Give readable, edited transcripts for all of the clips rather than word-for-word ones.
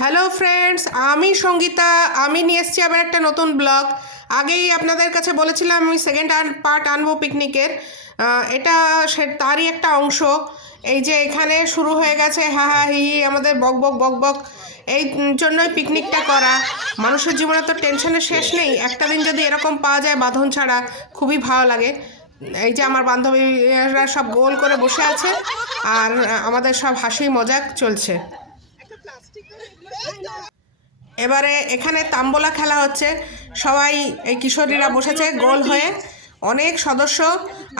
Hello friends, আমি সঙ্গীতা। আমি নিয়ে এসেছি আবার একটা নতুন ব্লগ। আগেই আপনাদের কাছে বলেছিলাম আমি সেকেন্ড পার্ট আনবো পিকনিকের। এটা তারই একটা অংশ। এই যে এখানে শুরু হয়ে গেছে হা হা হি হি, আমাদের বক বক বক বক। এই জন্যই পিকনিকটা করা। মানুষের জীবনে তো টেনশনের শেষ নেই, একটা দিন যদি এরকম পাওয়া যায় বাঁধন ছাড়া, খুবই ভালো লাগে। এই যে আমার বান্ধবীরা সব গোল করে বসে আছে আর আমাদের সব হাসি মজাক চলছে। এবারে এখানে তাম্বোলা খেলা হচ্ছে, সবাই এই কিশোরীরা বসেছে গোল হয়ে, অনেক সদস্য।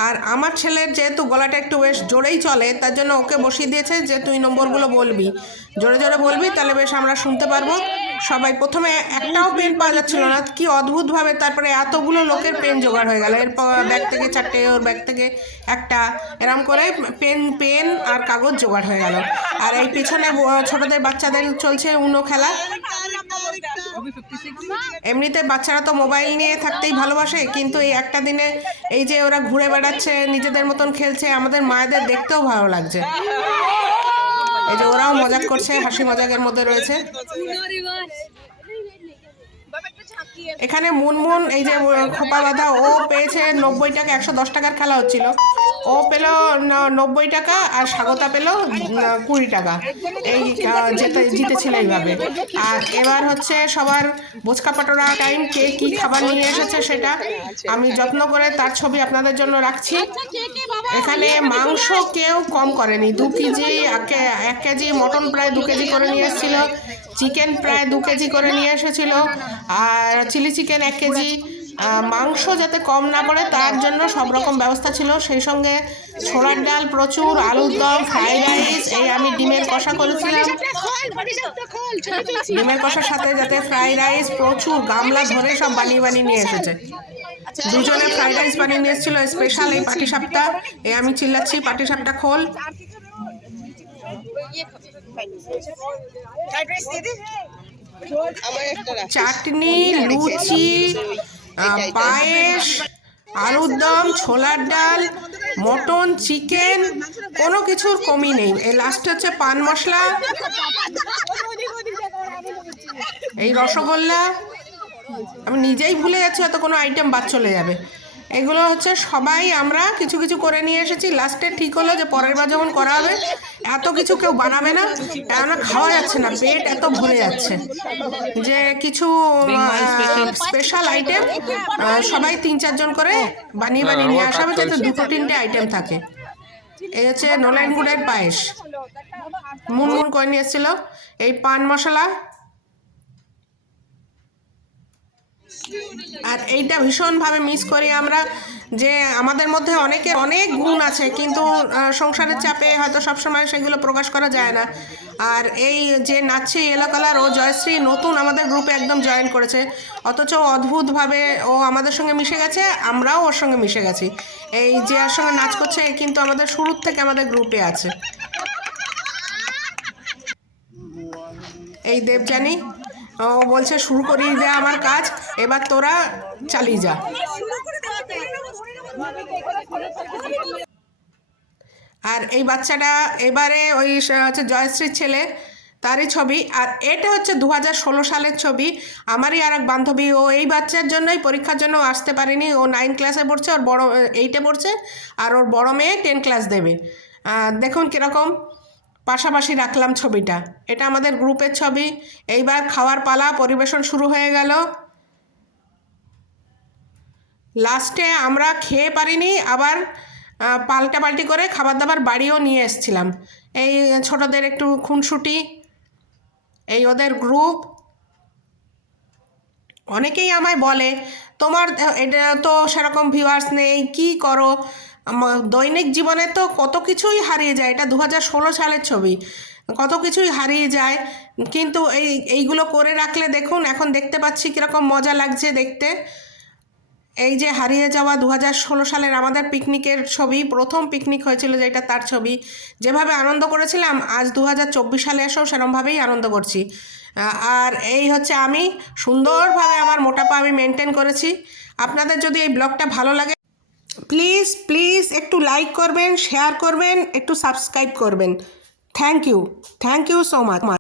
আর আমার ছেলের যেহেতু গলাটা একটু বেশ জোরেই চলে, তার জন্য ওকে বসিয়ে দিয়েছে যে তুই নম্বরগুলো বলবি, জোরে জোরে বলবি, তাহলে বেশ আমরা শুনতে পারবো। সবাই প্রথমে একটাও পেন পাওয়া যাচ্ছিল না, কি অদ্ভুতভাবে তারপরে এতগুলো লোকের পেন জোগাড় হয়ে গেল। এরপর ব্যাগ থেকে চারটে, ওর ব্যাগ থেকে একটা, এরম করে পেন আর কাগজ জোগাড় হয়ে গেল। আর এই পিছনে ছোটদের বাচ্চাদের চলছে উনো খেলা। এমনিতে বাচ্চারা তো মোবাইল নিয়ে থাকতেই ভালোবাসে, কিন্তু এই একটা দিনে এই যে ওরা ঘুরে বেড়াচ্ছে, নিজেদের মতন খেলছে, আমাদের মায়েদের দেখতেও ভালো লাগছে। এই যে ওরাও মজাক করছে, হাসি মজাকের মধ্যে রয়েছে। এখানে মুনমুন, এই যে খোপা বাঁধা, ও পেয়েছে 90 টাকা। 110 টাকার খেলা হচ্ছিল, ও পেল 90 টাকা, আর স্বাগতা পেল 20 টাকা। এই জিতেছিল এইভাবে। আর এবার হচ্ছে সবার বোচকা পাটোরা টাইম। কে কী খাবার নিয়ে এসেছে সেটা আমি যত্ন করে তার ছবি আপনাদের জন্য রাখছি। এখানে মাংস কেউ কম করেনি, 2 কেজি, 1 কেজি মটন প্রায় 2 কেজি করে নিয়ে এসেছিল, চিকেন প্রায় 2 কেজি করে নিয়ে এসেছিল, আর চিলি চিকেন 1 কেজি। মাংস যাতে কম না পড়ে তার জন্য সব রকম ব্যবস্থা ছিল। সেই সঙ্গে ছোলার ডাল প্রচুর, আলুর দম, ফ্রাইড রাইস, এই আমি ডিমের কষা করেছিলাম। ডিমের কষার সাথে যাতে ফ্রাইড রাইস প্রচুর গামলা ধরে সব বানিয়ে বানিয়ে নিয়ে এসেছে। দুজনে ফ্রাইড রাইস বানিয়ে নিয়ে এসেছিল স্পেশাল এই পাটিসাপটা। এই আমি চিল্লাচ্ছি পাটিসাপটা খোল। চাটনি, লুচি, পায়েস, আলুর দম, ছোলার ডাল, মটন, চিকেন, কোনো কিছুর কমি নেই। এই লাস্টে হচ্ছে পান মশলা, এই রসগোল্লা, আমি নিজেই ভুলে যাচ্ছি, হয়তো কোনো আইটেম বাদ চলে যাবে। এগুলো হচ্ছে সবাই আমরা কিছু কিছু করে নিয়ে এসেছি। লাস্টে ঠিক হলো যে পরের বার যখন করা হবে এত কিছু কেউ বানাবে না, কেননা খাওয়া যাচ্ছে না, পেট এত ভরে যাচ্ছে। যে কিছু স্পেশাল আইটেম সবাই 3-4 জন করে বানিয়ে বানিয়ে নিয়ে আসা হবে, যাতে 2-3টে আইটেম থাকে। এই হচ্ছে নলেন গুড়ের পায়েস, মুনমুন করে নিয়ে এসেছিল। এই পান মশলা, আর এইটা ভীষণভাবে মিস করি আমরা, যে আমাদের মধ্যে অনেকের অনেক গুণ আছে, কিন্তু সংসারের চাপে হয়তো সবসময় সেগুলো প্রকাশ করা যায় না। আর এই যে নাচছে ইয়েলো কালার, ও জয়শ্রী নতুন আমাদের গ্রুপে একদম জয়েন করেছে, অথচ অদ্ভুতভাবে ও আমাদের সঙ্গে মিশে গেছে, আমরাও ওর সঙ্গে মিশে গেছি। এই যে ওর সঙ্গে নাচ করছে কিন্তু আমাদের শুরুর থেকে আমাদের গ্রুপে আছে। এই দেবযানী, ও বলছে শুরু করিয়ে দে আমার কাজ, এবার তোরা চালিয়ে যা। আর এই বাচ্চাটা এবারে ওই হচ্ছে জয়শ্রীর ছেলে, তারই ছবি। আর এটা হচ্ছে 2016 সালের ছবি। আমারই আর এক বান্ধবী, ও এই বাচ্চার জন্যই পরীক্ষার জন্য আসতে পারেনি। ও 9 ক্লাসে পড়ছে, ওর বড় 8-এ পড়ছে, আর ওর বড় মেয়ে 10 ক্লাস দেবে। দেখুন কীরকম পাশাপাশি রাখলাম ছবিটা। এটা আমাদের গ্রুপের ছবি। এইবার খাওয়ার পালা, পরিবেশন শুরু হয়ে গেল। লাস্টে আমরা খেয়ে পারিনি, আবার পাল্টাপাল্টি করে খাবার দাবার বাড়িও নিয়ে এসেছিলাম। এই ছোটদের একটু খুনসুটি, এই ওদের গ্রুপ। অনেকেই আমায় বলে তোমার এটা তো সেরকম ভিউয়ার্স নেই, কি করো। দৈনিক জীবনে তো কত কিছুই হারিয়ে যায়, এটা 2016 সালের ছবি, কত কিছুই হারিয়ে যায়, কিন্তু এইগুলো করে রাখলে দেখুন এখন দেখতে পাচ্ছি কীরকম মজা লাগছে দেখতে। এই যে হারিয়ে যাওয়া 2016 সালের আমাদের পিকনিকের ছবি, প্রথম পিকনিক হয়েছিল যেটা, তার ছবি। যেভাবে আনন্দ করেছিলাম আজ 2024 সালে এসেও সেরকমভাবেই আনন্দ করছি। আর এই হচ্ছে আমি সুন্দরভাবে আমার মোটাপা আমি মেনটেন করেছি। আপনাদের যদি এই ব্লগটা ভালো লাগে প্লিজ প্লিজ একটু লাইক করবেন, শেয়ার করবেন, একটু সাবস্ক্রাইব করবেন। Thank you so much.